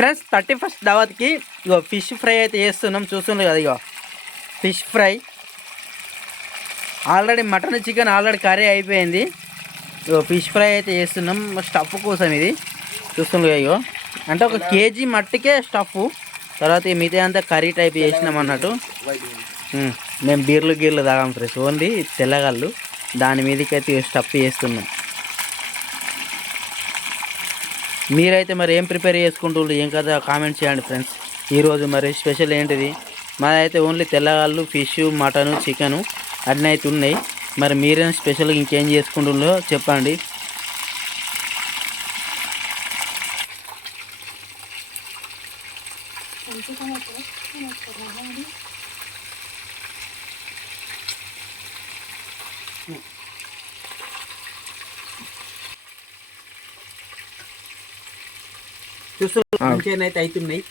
Friends 31st దావత్కి ఇగో fish fry అయితే చేస్తున్నాం, చూస్తుంది కదా. ఇగో fish fry already mutton chicken already curry అయిపోయింది. ఇగో ఫిష్ ఫ్రై అయితే చేస్తున్నాం స్టఫ్ కోసం. ఇది చూస్తుంది కదా. ఇగో అంటే 1 kg మట్టికే స్టఫ్. తర్వాత మిగతా అంతా కర్రీ టైప్ చేసినాం అన్నట్టు. మేము గీర్లు తాగాం ఫ్రెండ్స్, ఓన్లీ తెల్లగళ్ళు. దాని మీదకి అయితే స్టఫ్ చేస్తున్నాం. మీరైతే మరి ఏం ప్రిపేర్ చేసుకుంటుండ్రు ఏం కదా కామెంట్ చేయండి ఫ్రెండ్స్. ఈరోజు మరి స్పెషల్ ఏంటిది? మాదైతే ఓన్లీ తెల్లగాళ్ళు, ఫిష్, మటను, చికెను అన్నీ అయితే ఉన్నాయి. మరి మీరేం స్పెషల్గా ఇంకేం చేసుకుంటుండ్రో చెప్పండి. మంచిగా అయితే అవుతున్నాయి.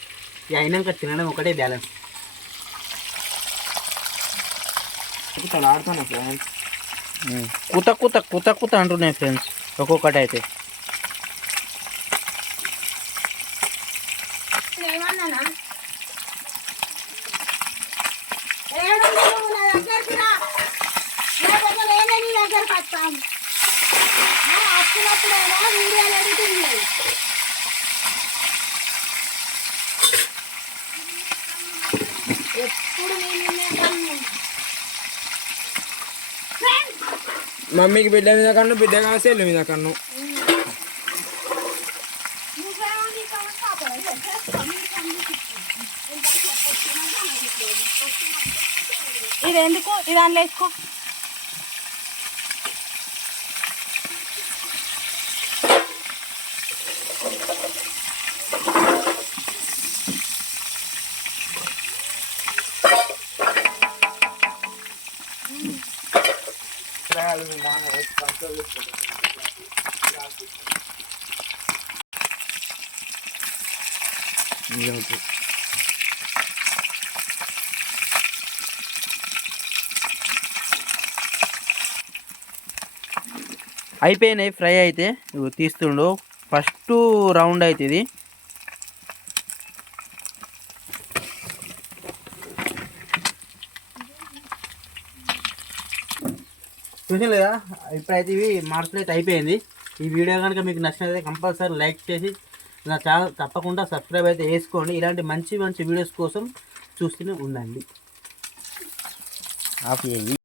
అయినాక తినడం ఒకటే బ్యాలెన్స్. ఆడుతున్నా ఫ్రెండ్స్, కుత అంటున్నాయి ఫ్రెండ్స్ ఒక్కొక్కటి అయితే. మమ్మీకి బిడ్డ మీద కన్ను, బిడ్డ కాదు సెల్లు మీద కన్ను. ఇది ఎందుకు ఇది దాంట్లో వేసుకో. అయిపోయినాయి ఫ్రై అయితే. ఇవి తీస్తుండు ఫస్ట్ రౌండ్ అయితే ఇది. చూసాను కదా. ఇప్పుడైతే ఇవి మార్పులు అయితే అయిపోయింది. ఈ వీడియో కనుక మీకు నచ్చినట్లయితే కంపల్సరీ లైక్ చేసి నా ఛానల్ తప్పకుండా సబ్స్క్రైబ్ అయితే చేసుకోండి. ఇలాంటి మంచి వీడియోస్ కోసం చూస్తూనే ఉండండి. ఆఫ్ చేయండి.